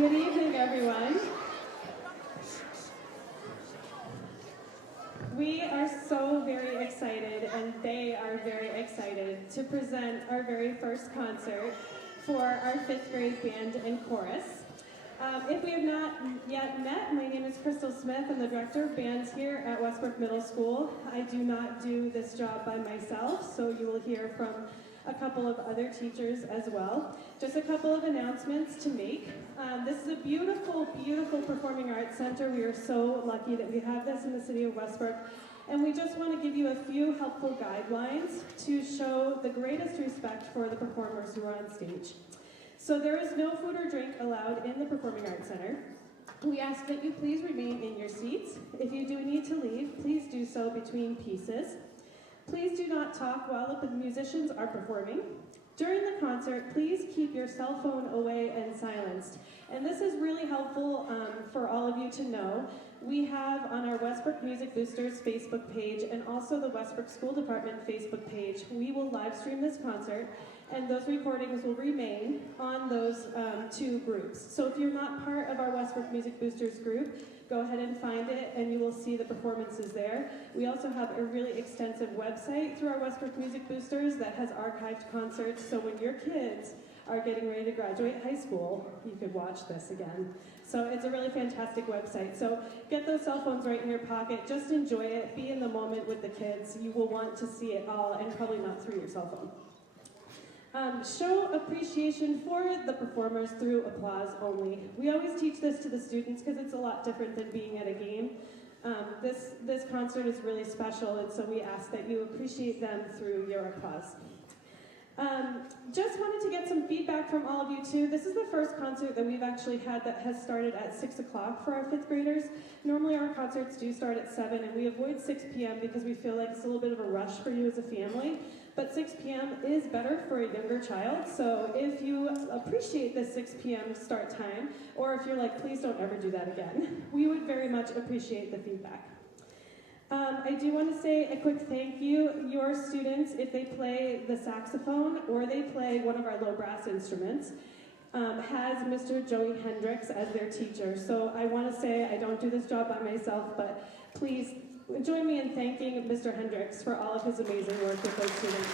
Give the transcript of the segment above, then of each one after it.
Good evening, everyone. We are so very excited, and they are very excited to present our very first concert for our 5th grade band and chorus. If we have not yet met, my name is Crystal Smith. I'm the director of bands here at Westbrook Middle School. I do not do this job by myself, so you will hear from a couple of other teachers as well. Just a couple of announcements to make. This is a beautiful, beautiful performing arts center. We are so lucky that we have this in the city of Westbrook. And we just want to give you a few helpful guidelines to show the greatest respect for the performers who are on stage. So there is no food or drink allowed in the Performing Arts Center. We ask that you please remain in your seats. If you do need to leave, please do so between pieces. Please do not talk while the musicians are performing. During the concert, please keep your cell phone away and silenced. And this is really helpful for all of you to know. We have on our Westbrook Music Boosters Facebook page and also the Westbrook School Department Facebook page, we will live stream this concert, and those recordings will remain on those 2 groups. So if you're not part of our Westbrook Music Boosters group, go ahead and find it and you will see the performances there. We also have a really extensive website through our Westbrook Music Boosters that has archived concerts, so when your kids are getting ready to graduate high school, you could watch this again. So it's a really fantastic website. So get those cell phones right in your pocket, just enjoy it, be in the moment with the kids. You will want to see it all and probably not through your cell phone. Show appreciation for the performers through applause only. We always teach this to the students because it's a lot different than being at a game. This concert is really special, and so we ask that you appreciate them through your applause. Just wanted to get some feedback from all of you too. This is the first concert that we've actually had that has started at 6 o'clock for our 5th graders. Normally our concerts do start at 7, and we avoid 6 p.m. because we feel like it's a little bit of a rush for you as a family. But 6 p.m. is better for a younger child, so if you appreciate the 6 p.m. start time, or if you're like, please don't ever do that again, we would very much appreciate the feedback. I do want to say a quick thank you. Your students, if they play the saxophone or they play one of our low brass instruments, has Mr. Joey Hendricks as their teacher. So I want to say I don't do this job by myself, but please join me in thanking Mr. Hendricks for all of his amazing work with those students.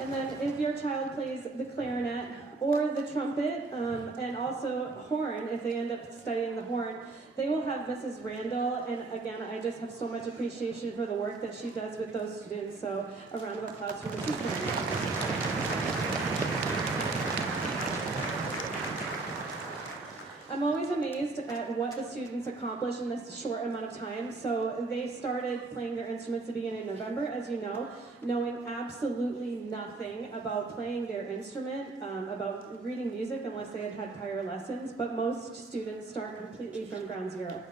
And then if your child plays the clarinet or the trumpet, and also horn, if they end up studying the horn, they will have Mrs. Randall, and again, I just have so much appreciation for the work that she does with those students, so a round of applause for Mrs. Randall. I'm always amazed at what the students accomplish in this short amount of time. So they started playing their instruments at the beginning of November, as you know, knowing absolutely nothing about playing their instrument, about reading music unless they had had prior lessons, but most students start completely from ground zero.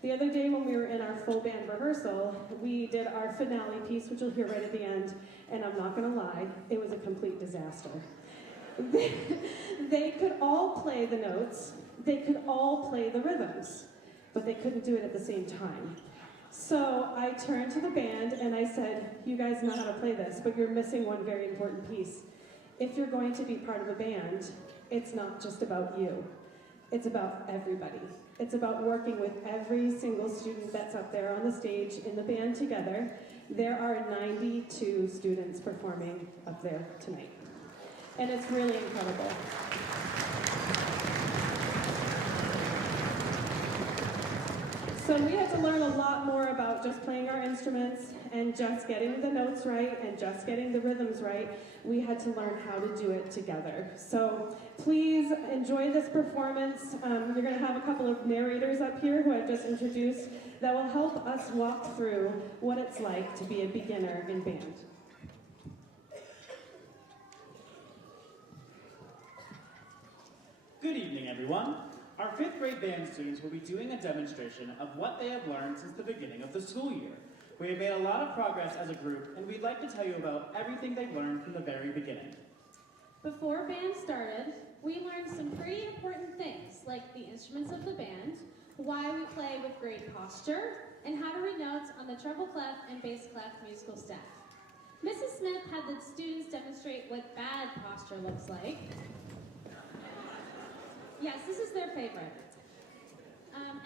The other day when we were in our full band rehearsal, we did our finale piece, which you'll hear right at the end, and I'm not gonna lie, it was a complete disaster. They could all play the notes, they could all play the rhythms, but they couldn't do it at the same time. So I turned to the band and I said, you guys know how to play this, but you're missing one very important piece. If you're going to be part of a band, it's not just about you. It's about everybody. It's about working with every single student that's up there on the stage in the band together. There are 92 students performing up there tonight. And it's really incredible. So we had to learn a lot more about just playing our instruments and just getting the notes right and just getting the rhythms right. We had to learn how to do it together. So please enjoy this performance. You're going to have a couple of narrators up here who I've just introduced that will help us walk through what it's like to be a beginner in band. Good evening, everyone. Our 5th grade band students will be doing a demonstration of what they have learned since the beginning of the school year. We have made a lot of progress as a group, and we'd like to tell you about everything they've learned from the very beginning. Before band started, we learned some pretty important things, like the instruments of the band, why we play with great posture, and how to read notes on the treble clef and bass clef musical staff. Mrs. Smith had the students demonstrate what bad posture looks like. Yes, this is their favorite.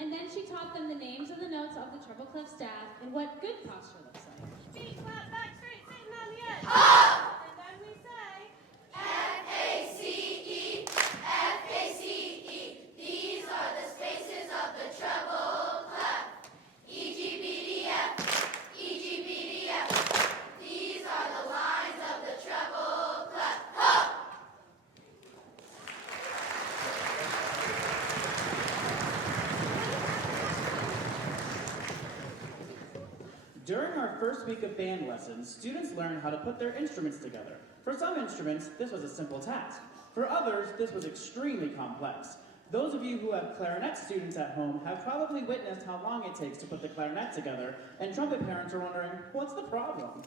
And then she taught them the names of the notes of the treble clef staff and what good posture looks like. Feet flat, back straight, sitting on the edge. And then we say, F-A-C-E, F-A-C-E. These are the spaces of the treble clef. E-G-B-D-F, E-G-B-D-F. These are the lines of the treble clef. Ho! During our first week of band lessons, students learned how to put their instruments together. For some instruments, this was a simple task. For others, this was extremely complex. Those of you who have clarinet students at home have probably witnessed how long it takes to put the clarinet together, and trumpet parents are wondering, what's the problem?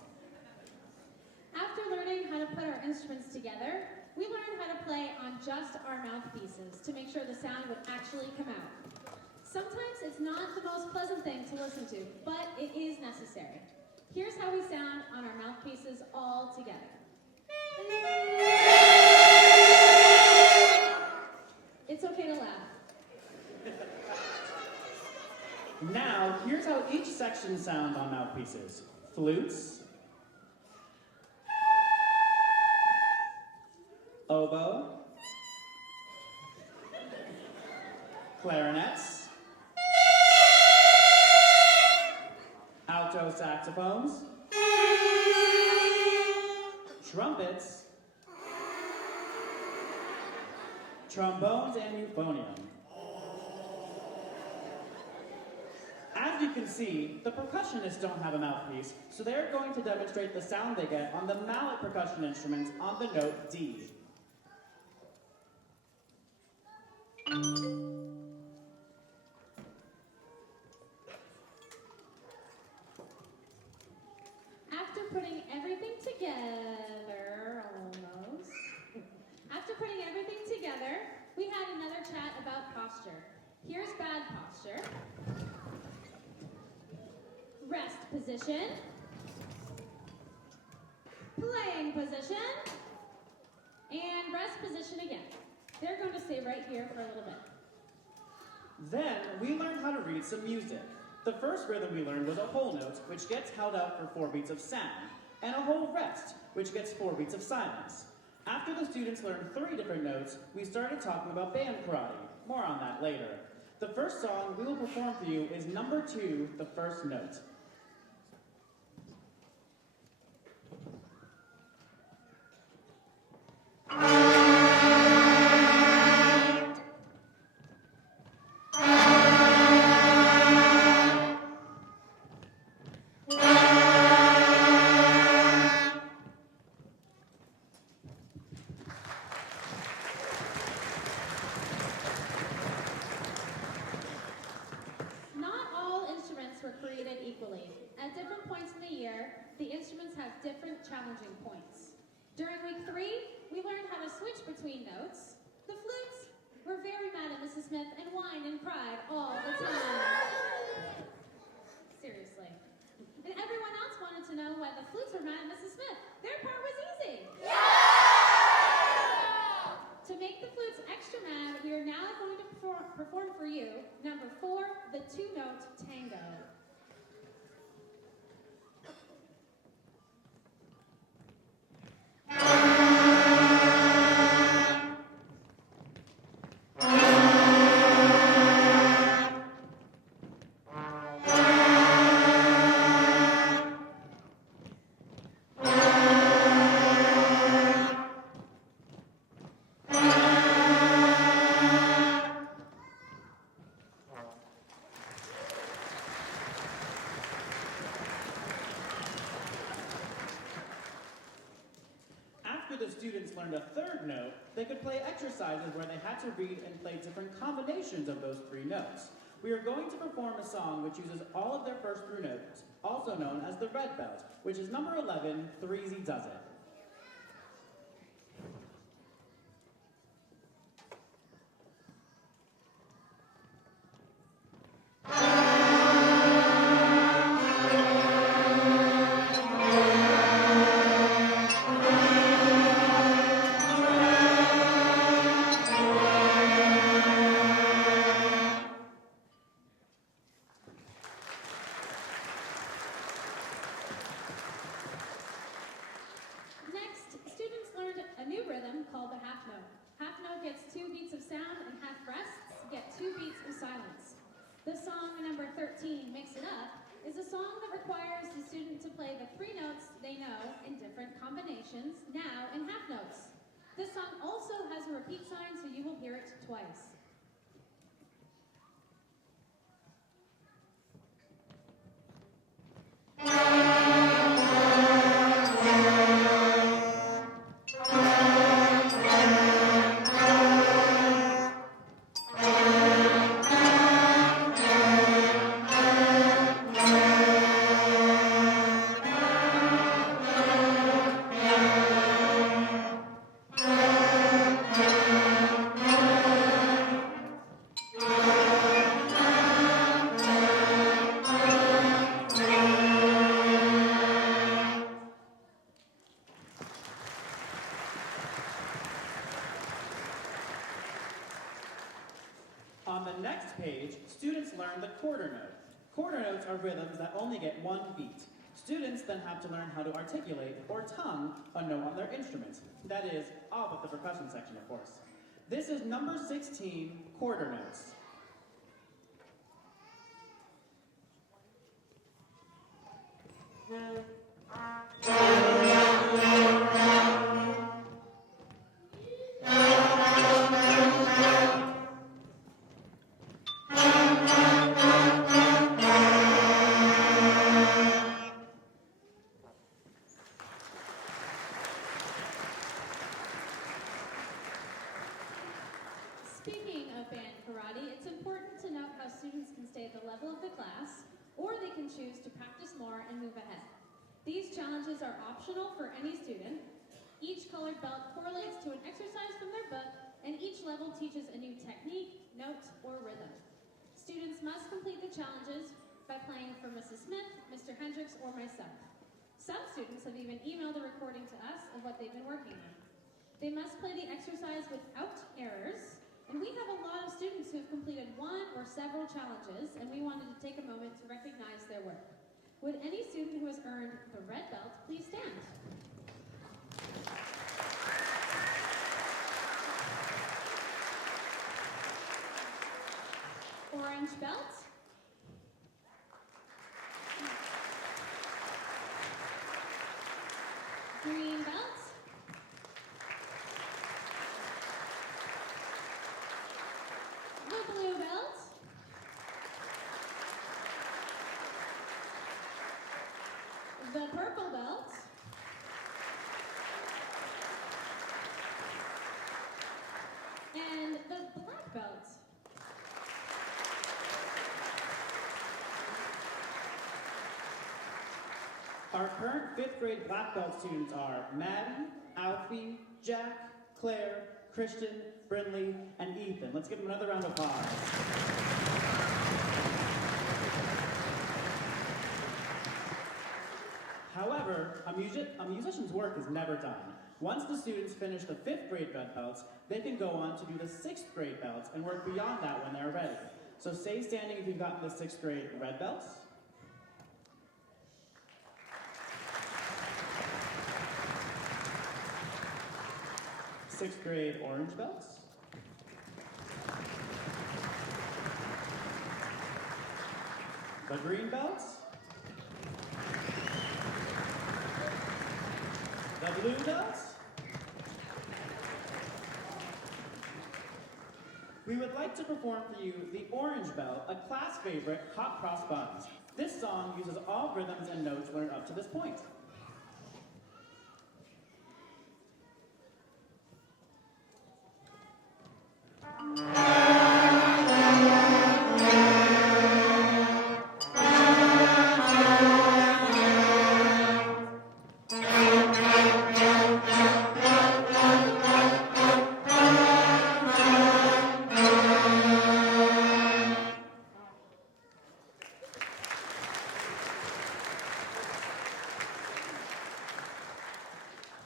After learning how to put our instruments together, we learned how to play on just our mouthpieces to make sure the sound would actually come out. Sometimes it's not the most pleasant thing to listen to, but it is necessary. Here's how we sound on our mouthpieces all together. It's okay to laugh. Now, here's how each section sounds on mouthpieces. Flutes, oboe, clarinets, alto saxophones, trumpets, trombones, and euphonium. As you can see, the percussionists don't have a mouthpiece, so they're going to demonstrate the sound they get on the mallet percussion instruments on the note D. After putting everything together, almost. After putting everything together, we had another chat about posture. Here's bad posture. Rest position. Playing position. And rest position again. They're going to stay right here for a little bit. Then, we learned how to read some music. The first rhythm we learned was a whole note, which gets held out for 4 beats of sound, and a whole rest, which gets 4 beats of silence. After the students learned 3 different notes, we started talking about band karate. More on that later. The first song we will perform for you is number 2, the first note. Not all instruments were created equally. At different points in the year, the instruments have different challenging points. During week 3, we learned how to switch between notes. The flutes were very mad at Mrs. Smith and whined and cried all the time. Seriously. And everyone else wanted to know why the flutes were mad at Mrs. Smith. Their part was easy. To make the flutes extra mad, we are now going to perform for you number 4, the 2-note tango. After the students learned a 3rd note, they could play exercises where they had to read and play different combinations of those 3 notes. We are going to perform a song which uses all of their first 3 notes, also known as the red belt, which is number 11, Threezy Does It. song that requires the student to play the 3 notes they know in different combinations, now in half notes. This song also has a repeat sign, so you will hear it twice. On the next page, students learn the quarter note. Quarter notes are rhythms that only get 1 beat. Students then have to learn how to articulate or tongue a note on their instrument. That is, all but the percussion section, of course. This is number 16, quarter notes. Speaking of band karate, it's important to note how students can stay at the level of the class, or they can choose to practice more and move ahead. These challenges are optional for any student. Each colored belt correlates to an exercise from their book, and each level teaches a new technique, note, or rhythm. Students must complete the challenges by playing for Mrs. Smith, Mr. Hendricks, or myself. Some students have even emailed a recording to us of what they've been working on. They must play the exercise without errors, and we have a lot of students who have completed 1 or several challenges, and we wanted to take a moment to recognize their work. Would any student who has earned the red belt please stand? Orange belt. Green belt. The blue belt. The purple belt. And the black belt. Our current 5th grade black belt students are Maddie, Alfie, Jack, Claire, Christian, Brinley, and Ethan. Let's give them another round of applause. However, a musician's work is never done. Once the students finish the 5th grade red belts, they can go on to do the 6th grade belts and work beyond that when they're ready. So stay standing if you've gotten the 6th grade red belts. Sixth grade orange belts. The green belts. The blue belts. We would like to perform for you the orange belt, a class favorite, Hot Cross Buns. This song uses all rhythms and notes learned up to this point.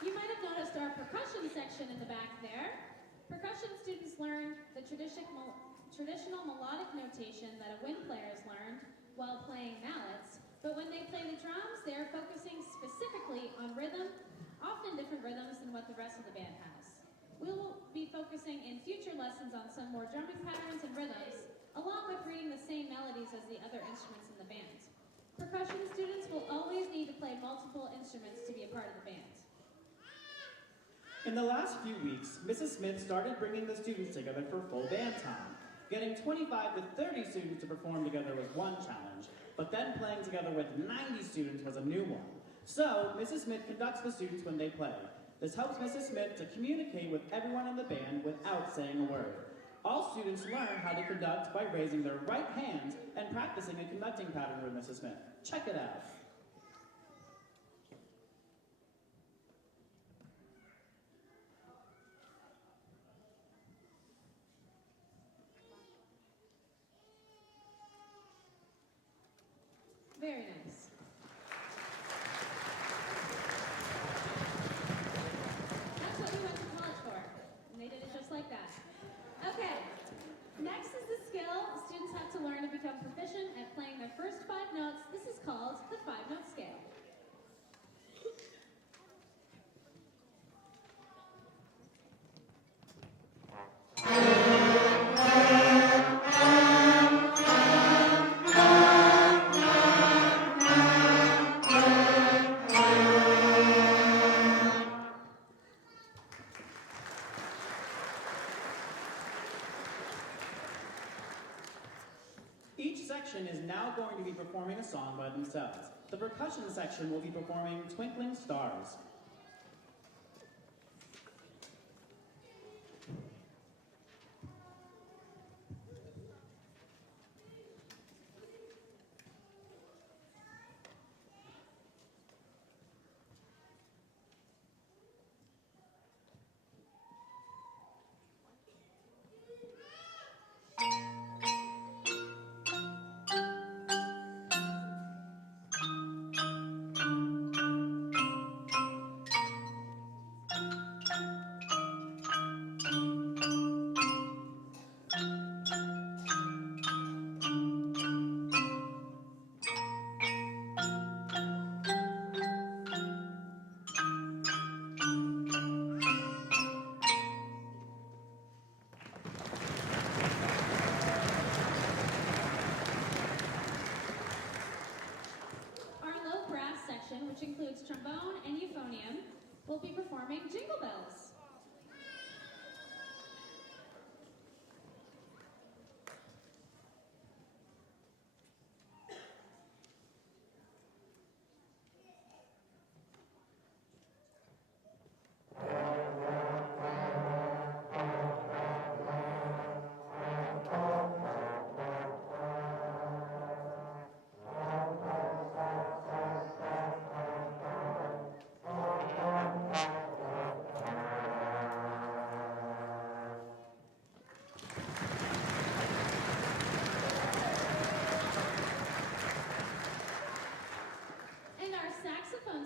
You might have noticed our percussion section in the back there. Percussion students learned the traditional melodic notation that a wind player has learned while playing mallets, but when they play the drums, they are focusing specifically on rhythm, often different rhythms than what the rest of the band has. We will be focusing in future lessons on some more drumming patterns and rhythms, along with reading the same melodies as the other instruments in the band. Percussion students will always need to play multiple instruments to be a part of the band. In the last few weeks, Mrs. Smith started bringing the students together for full band time. Getting 25 to 30 students to perform together was one challenge, but then playing together with 90 students was a new one. So, Mrs. Smith conducts the students when they play. This helps Mrs. Smith to communicate with everyone in the band without saying a word. All students learn how to conduct by raising their right hand and practicing a conducting pattern with Mrs. Smith. Check it out. Very nice. That's what we went to college for, and they did it just like that. Okay, next is the skill students have to learn to become proficient at playing their first 5 notes. This is called the 5-note scale. Each section is now going to be performing a song by themselves. The percussion section will be performing Twinkling Stars. Which includes trombone and euphonium, will be performing Jingle Bells.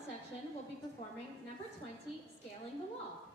Section will be performing number 20, Scaling the Wall.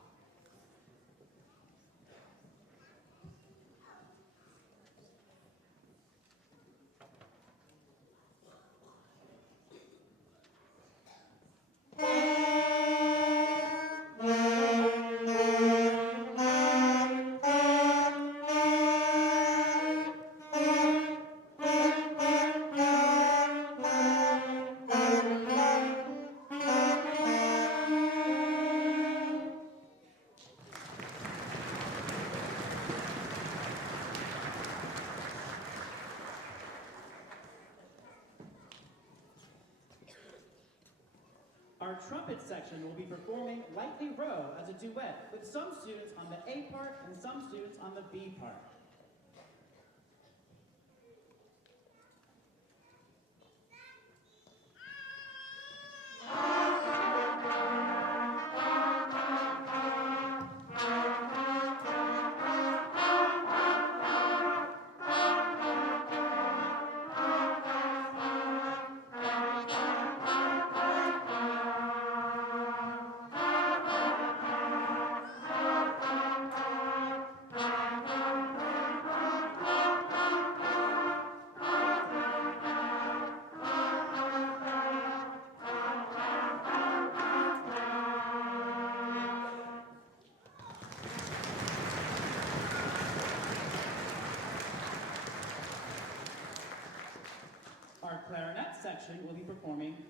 Our trumpet section will be performing Lightly Row as a duet with some students on the A part and some students on the B part.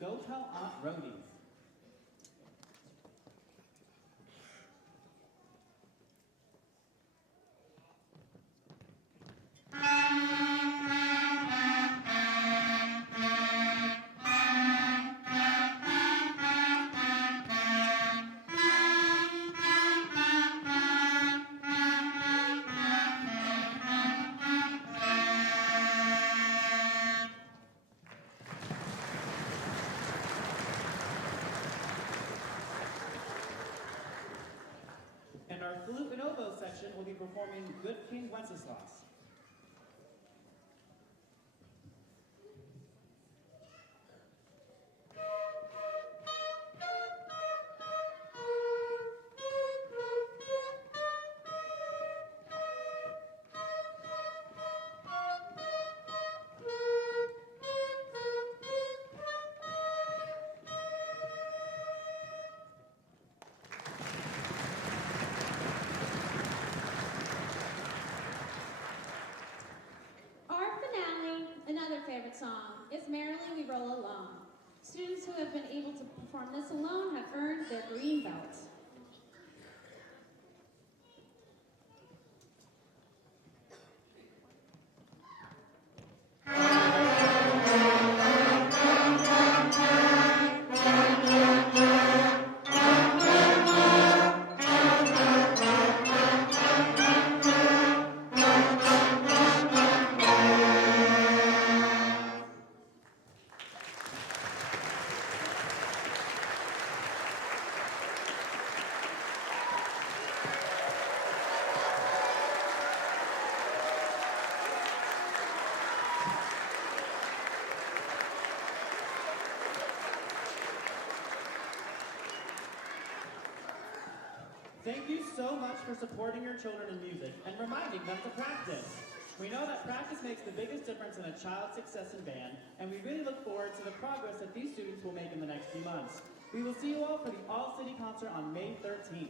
Go Tell Aunt Rhody. And our flute and oboe section will be performing Good King Wenceslas. Another favorite song is Merrily We Roll Along. Students who have been able to perform this alone have earned their green belt. Thank you so much for supporting your children in music and reminding them to practice. We know that practice makes the biggest difference in a child's success in band, and we really look forward to the progress that these students will make in the next few months. We will see you all for the All-City concert on May 13th.